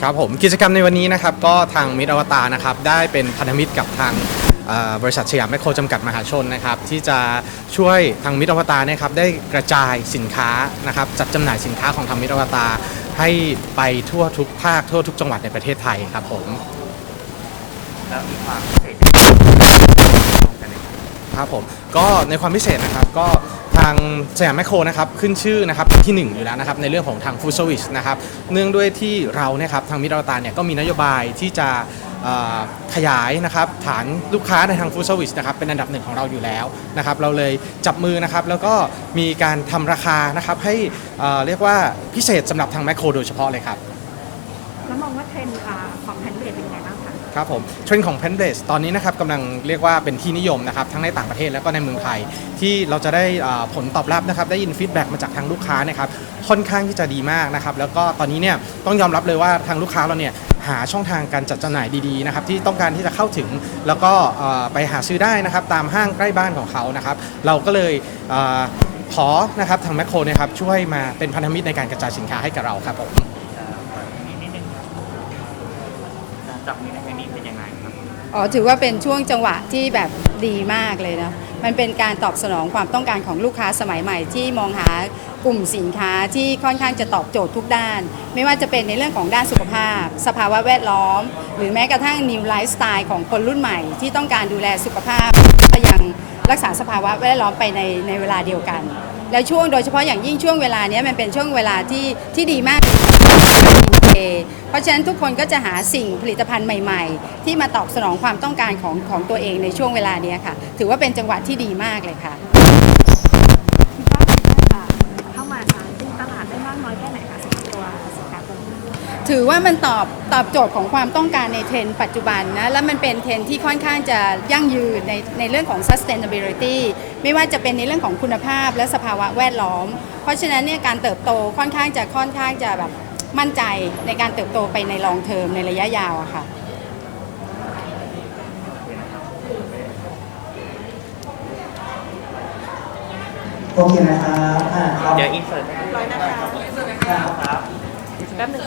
ครับผมกิจกรรมในวันนี้นะครับก็ทางมิตรอวตารนะครับได้เป็นพันธมิตรกับทางเอ่อบริษัทสยามแมคโครจำกัดมหาชนนะครับที่จะช่วยทางมิตรอวตารนะครับได้กระจายสินค้านะครับจัดจำหน่ายสินค้าของทางมิตรอวตารให้ไปทั่วทุกภาคทั่วทุกจังหวัดในประเทศไทยครับผม แล้วมีความพิเศษยังไงกันเนี่ยครับผมก็ในความพิเศษนะครับก็ ทางสยามแมคโครนะครับขึ้นชื่อนะครับเป็นที่หนึ่งอยู่แล้วนะครับในเรื่องของทางฟู้ดเซอร์วิสนะครับเนื่องด้วยที่เราเนี่ยครับทางมิตรอวตาเนี่ยก็มีนโยบายที่จะขยายนะครับฐานลูกค้าในทางฟู้ดเซอร์วิสนะครับเป็นอันดับหนึ่งของเราอยู่แล้วนะครับเราเลยจับมือนะครับแล้วก็มีการทำราคานะครับให้เรียกว่าพิเศษสำหรับทางแมคโครโดยเฉพาะเลยครับ แล้วมองว่าเทรนด์ของแพนเบดเป็นไง ครับผมเทรนด์ของเพนเ a สตอนนี้นะครับกำลังเรียกว่าเป็นที่นิยมนะครับทั้งในต่างประเทศแล้วก็ในเมืองไทย ที่เราจะได้อ่าผลตอบรับนะครับได้ยินฟีดแบ็กมาจากทางลูกค้านะครับค่อนข้างที่จะดีมากนะครับแล้วก็ตอนนี้เนี่ยต้องยอมรับเลยว่าทางลูกค้าเราเนี่ยหาช่องทางการจัดจำหน่ายดีๆนะครับที่ต้องการที่จะเข้าถึงแล้วก็อ่าไปหาซื้อได้นะครับตามห้างใกล้บ้านของเขานะครับเราก็เลยอาขอนะครับทางแมคโครนะครับช่วยมาเป็นพันธมิตรในการกระจายสินค้าให้กับเราครับผม จับมือในครั้งนี้เป็นยังไงครับอ๋อถือว่าเป็นช่วงจังหวะที่แบบดีมากเลยนะมันเป็นการตอบสนองความต้องการของลูกค้าสมัยใหม่ ที่มองหากลุ่มสินค้าที่ค่อนข้างจะตอบโจทย์ทุกด้าน ไม่ว่าจะเป็นในเรื่องของด้านสุขภาพ สภาวะแวดล้อม หรือแม้กระทั่ง new lifestyle ของคนรุ่นใหม่ ที่ต้องการดูแลสุขภาพก็ยังรักษาสภาวะแวดล้อมไปในในเวลาเดียวกัน แล้วช่วงโดยเฉพาะอย่างยิ่งช่วงเวลาเนี้ยมันเป็นช่วงเวลาที่ที่ดีมาก เพราะฉะนั้นทุกคนก็จะหาสิ่งผลิตภัณฑ์ใหม่ ๆ ที่มาตอบสนองความต้องการของของตัวเองในช่วงเวลาเนี้ยค่ะ ถือว่าเป็นจังหวะที่ดีมากเลยค่ะ คิดว่าอ่าเข้ามาทางตลาดได้มากน้อยแค่ไหนคะสำหรับตัวสินค้าตัวนี้ ถือว่ามันตอบตอบโจทย์ของความต้องการในเทรนด์ปัจจุบันนะแล้วมันเป็นเทรนด์ที่ค่อนข้างจะยั่งยืนในในเรื่องของ sustainability ไม่ว่าจะเป็นในเรื่องของคุณภาพและสภาวะแวดล้อม เพราะฉะนั้นเนี่ยการเติบโตค่อนข้างจะค่อนข้างจะแบบมั่นใจในการเติบโตไปใน long term ในระยะยาวอะค่ะโอเคนะครับอ่าครับ เดี๋ยวอินเสิร์ต ร้อยนะคะ